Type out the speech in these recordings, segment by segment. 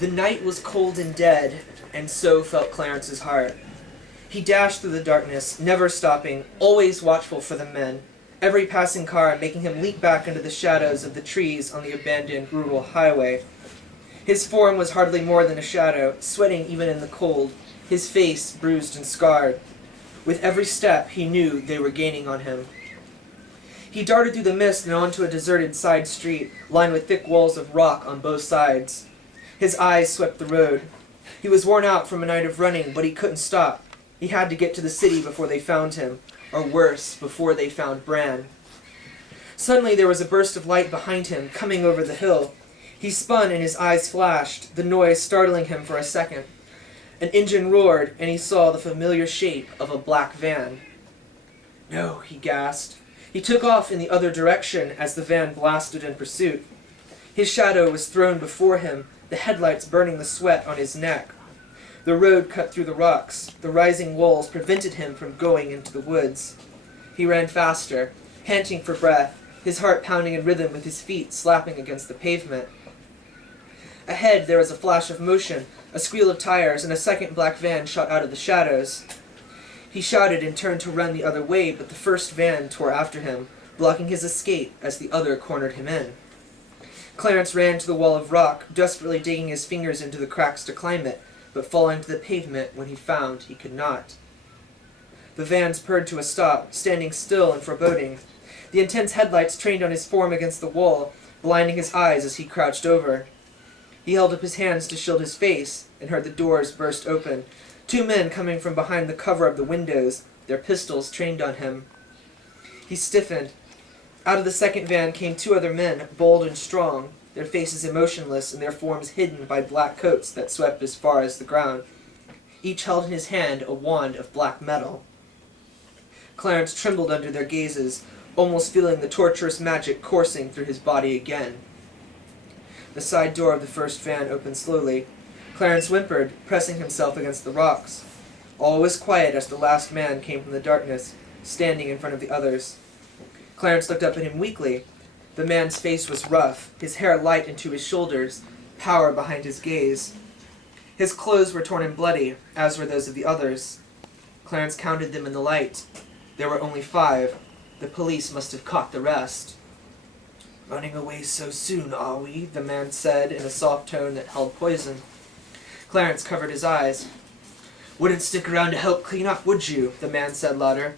The night was cold and dead, and so felt Clarence's heart. He dashed through the darkness, never stopping, always watchful for the men, every passing car making him leap back into the shadows of the trees on the abandoned rural highway. His form was hardly more than a shadow, sweating even in the cold, his face bruised and scarred. With every step, he knew they were gaining on him. He darted through the mist and onto a deserted side street, lined with thick walls of rock on both sides. His eyes swept the road. He was worn out from a night of running, but he couldn't stop. He had to get to the city before they found him, or worse, before they found Bran. Suddenly there was a burst of light behind him, coming over the hill. He spun and his eyes flashed, the noise startling him for a second. An engine roared, and he saw the familiar shape of a black van. "No," he gasped. He took off in the other direction as the van blasted in pursuit. His shadow was thrown before him, the headlights burning the sweat on his neck. The road cut through the rocks. The rising walls prevented him from going into the woods. He ran faster, panting for breath, his heart pounding in rhythm with his feet slapping against the pavement. Ahead there was a flash of motion, a squeal of tires, and a second black van shot out of the shadows. He shouted and turned to run the other way, but the first van tore after him, blocking his escape as the other cornered him in. Clarence ran to the wall of rock, desperately digging his fingers into the cracks to climb it, but falling to the pavement when he found he could not. The vans purred to a stop, standing still and foreboding. The intense headlights trained on his form against the wall, blinding his eyes as he crouched over. He held up his hands to shield his face, and heard the doors burst open. Two men coming from behind the cover of the windows, their pistols trained on him. He stiffened. Out of the second van came two other men, bold and strong, their faces emotionless and their forms hidden by black coats that swept as far as the ground. Each held in his hand a wand of black metal. Clarence trembled under their gazes, almost feeling the torturous magic coursing through his body again. The side door of the first van opened slowly. Clarence whimpered, pressing himself against the rocks. All was quiet as the last man came from the darkness, standing in front of the others. Clarence looked up at him weakly. The man's face was rough, his hair light into his shoulders, power behind his gaze. His clothes were torn and bloody, as were those of the others. Clarence counted them in the light. There were only 5. The police must have caught the rest. "Running away so soon, are we?" the man said in a soft tone that held poison. Clarence covered his eyes. "Wouldn't stick around to help clean up, would you?" the man said louder.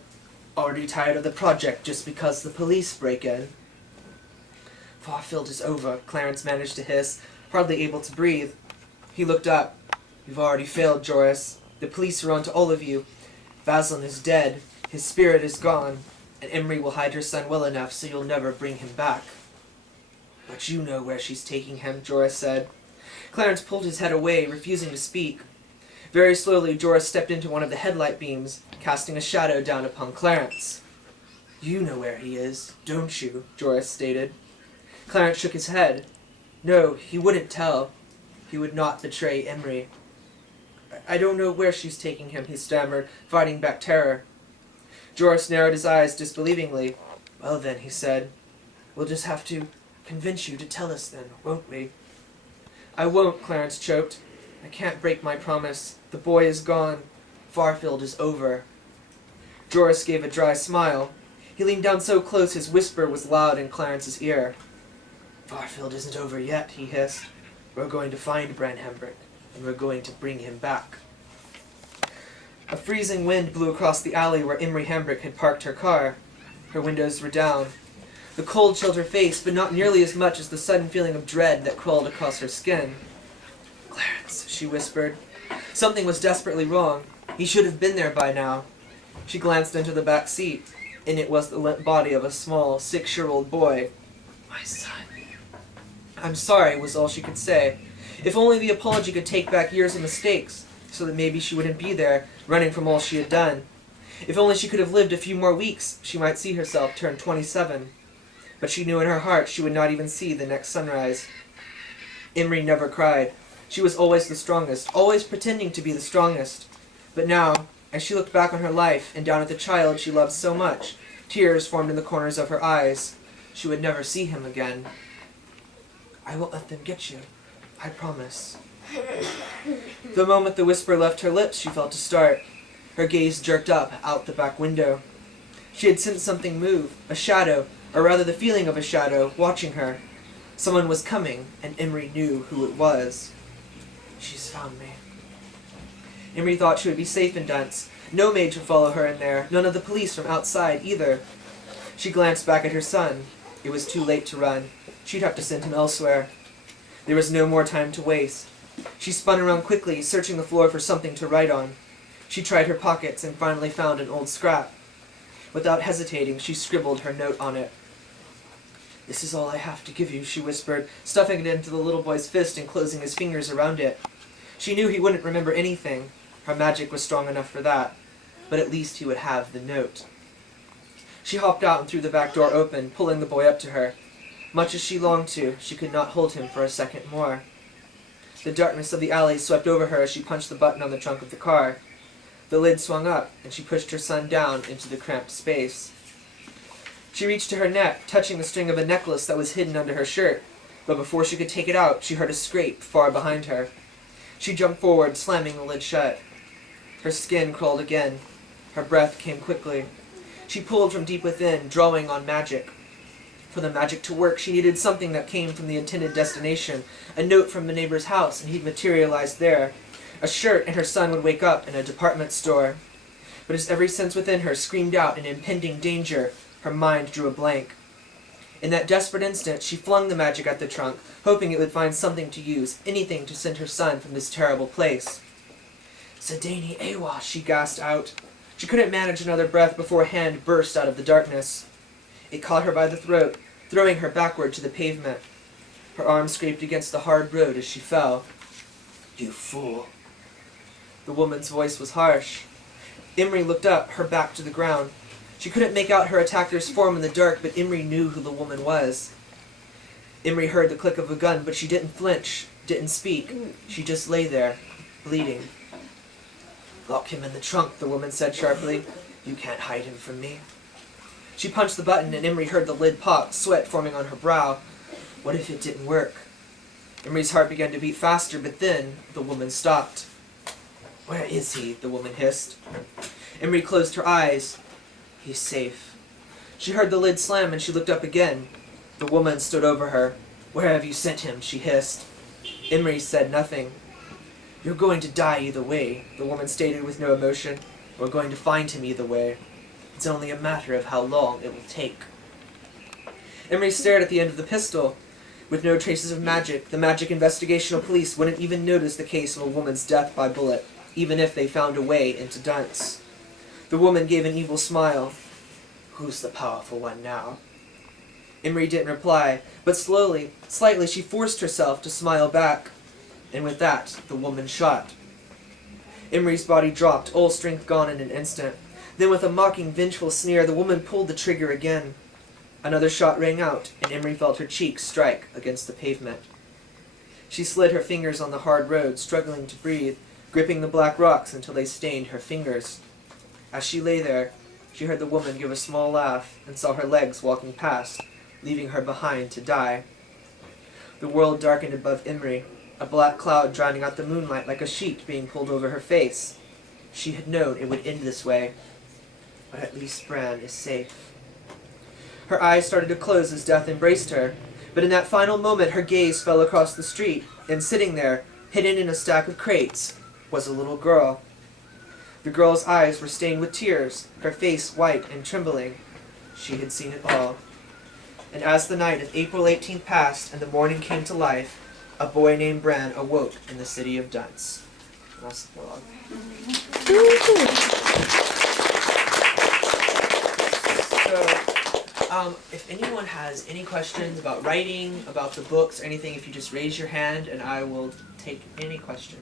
"Already tired of the project just because the police break in?" "Farfield is over," Clarence managed to hiss, hardly able to breathe. He looked up. "You've already failed, Joris. The police are on to all of you. Vaslin is dead. His spirit is gone. And Emery will hide her son well enough so you'll never bring him back." "But you know where she's taking him," Joris said. Clarence pulled his head away, refusing to speak. Very slowly, Joris stepped into one of the headlight beams, casting a shadow down upon Clarence. "You know where he is, don't you?" Joris stated. Clarence shook his head. No, he wouldn't tell. He would not betray Emery. "I don't know where she's taking him," he stammered, fighting back terror. Joris narrowed his eyes disbelievingly. "Well then," he said, "we'll just have to convince you to tell us then, won't we?" "I won't," Clarence choked. "I can't break my promise. The boy is gone. Farfield is over." Joris gave a dry smile. He leaned down so close his whisper was loud in Clarence's ear. "Farfield isn't over yet," he hissed. "We're going to find Bran Hambric, and we're going to bring him back." A freezing wind blew across the alley where Emery Hambric had parked her car. Her windows were down. The cold chilled her face, but not nearly as much as the sudden feeling of dread that crawled across her skin. "Clarence," she whispered. Something was desperately wrong. He should have been there by now. She glanced into the back seat. In it was the limp body of a small, 6-year-old boy. "My son." "I'm sorry," was all she could say. If only the apology could take back years of mistakes, so that maybe she wouldn't be there, running from all she had done. If only she could have lived a few more weeks, she might see herself turn 27. But she knew in her heart she would not even see the next sunrise. Emery never cried. She was always the strongest, always pretending to be the strongest. But now, as she looked back on her life and down at the child she loved so much, tears formed in the corners of her eyes. She would never see him again. "I won't let them get you. I promise. The moment the whisper left her lips, she felt a start. Her gaze jerked up out the back window. She had sensed something move, a shadow, or rather the feeling of a shadow, watching her. Someone was coming, and Imri knew who it was. She's found me. Imri thought she would be safe in Dunce. No maid would follow her in there, none of the police from outside either. She glanced back at her son. It was too late to run. She'd have to send him elsewhere. There was no more time to waste. She spun around quickly, searching the floor for something to write on. She tried her pockets and finally found an old scrap. Without hesitating, she scribbled her note on it. "This is all I have to give you," she whispered, stuffing it into the little boy's fist and closing his fingers around it. She knew he wouldn't remember anything. Her magic was strong enough for that. But at least he would have the note. She hopped out and threw the back door open, pulling the boy up to her. Much as she longed to, she could not hold him for a second more. The darkness of the alley swept over her as she punched the button on the trunk of the car. The lid swung up, and she pushed her son down into the cramped space. She reached to her neck, touching the string of a necklace that was hidden under her shirt, but before she could take it out, she heard a scrape far behind her. She jumped forward, slamming the lid shut. Her skin crawled again. Her breath came quickly. She pulled from deep within, drawing on magic. For the magic to work, she needed something that came from the intended destination, a note from the neighbor's house, and he'd materialized there. A shirt, and her son would wake up in a department store. But as every sense within her screamed out in impending danger, her mind drew a blank. In that desperate instant, she flung the magic at the trunk, hoping it would find something to use, anything to send her son from this terrible place. "Sedani Awa," she gasped out. She couldn't manage another breath before a hand burst out of the darkness. It caught her by the throat, throwing her backward to the pavement. Her arm scraped against the hard road as she fell. "You fool." The woman's voice was harsh. Imri looked up, her back to the ground. She couldn't make out her attacker's form in the dark, but Imri knew who the woman was. Imri heard the click of a gun, but she didn't flinch, didn't speak. She just lay there, bleeding. "Lock him in the trunk," the woman said sharply. "You can't hide him from me." She punched the button, and Imri heard the lid pop, sweat forming on her brow. What if it didn't work? Imri's heart began to beat faster, but then the woman stopped. "Where is he?" the woman hissed. Imri closed her eyes. "He's safe." She heard the lid slam, and she looked up again. The woman stood over her. "Where have you sent him?" she hissed. Imri said nothing. "You're going to die either way," the woman stated with no emotion. "We're going to find him either way. It's only a matter of how long it will take." Imri stared at the end of the pistol. With no traces of magic, the Magic Investigational Police wouldn't even notice the case of a woman's death by bullet, even if they found a way into Dunce. The woman gave an evil smile. "Who's the powerful one now?" Imri didn't reply, but slightly, she forced herself to smile back. And with that, the woman shot. Imri's body dropped, all strength gone in an instant. Then with a mocking, vengeful sneer, the woman pulled the trigger again. Another shot rang out, and Imri felt her cheeks strike against the pavement. She slid her fingers on the hard road, struggling to breathe, gripping the black rocks until they stained her fingers. As she lay there, she heard the woman give a small laugh and saw her legs walking past, leaving her behind to die. The world darkened above Imri, a black cloud drowning out the moonlight like a sheet being pulled over her face. She had known it would end this way. But at least Bran is safe. Her eyes started to close as death embraced her, but in that final moment her gaze fell across the street, and sitting there, hidden in a stack of crates, was a little girl. The girl's eyes were stained with tears, her face white and trembling. She had seen it all. And as the night of April 18th passed and the morning came to life, a boy named Bran awoke in the city of Dunce. That's the prologue. So, if anyone has any questions about writing, about the books, or anything, if you just raise your hand and I will take any questions.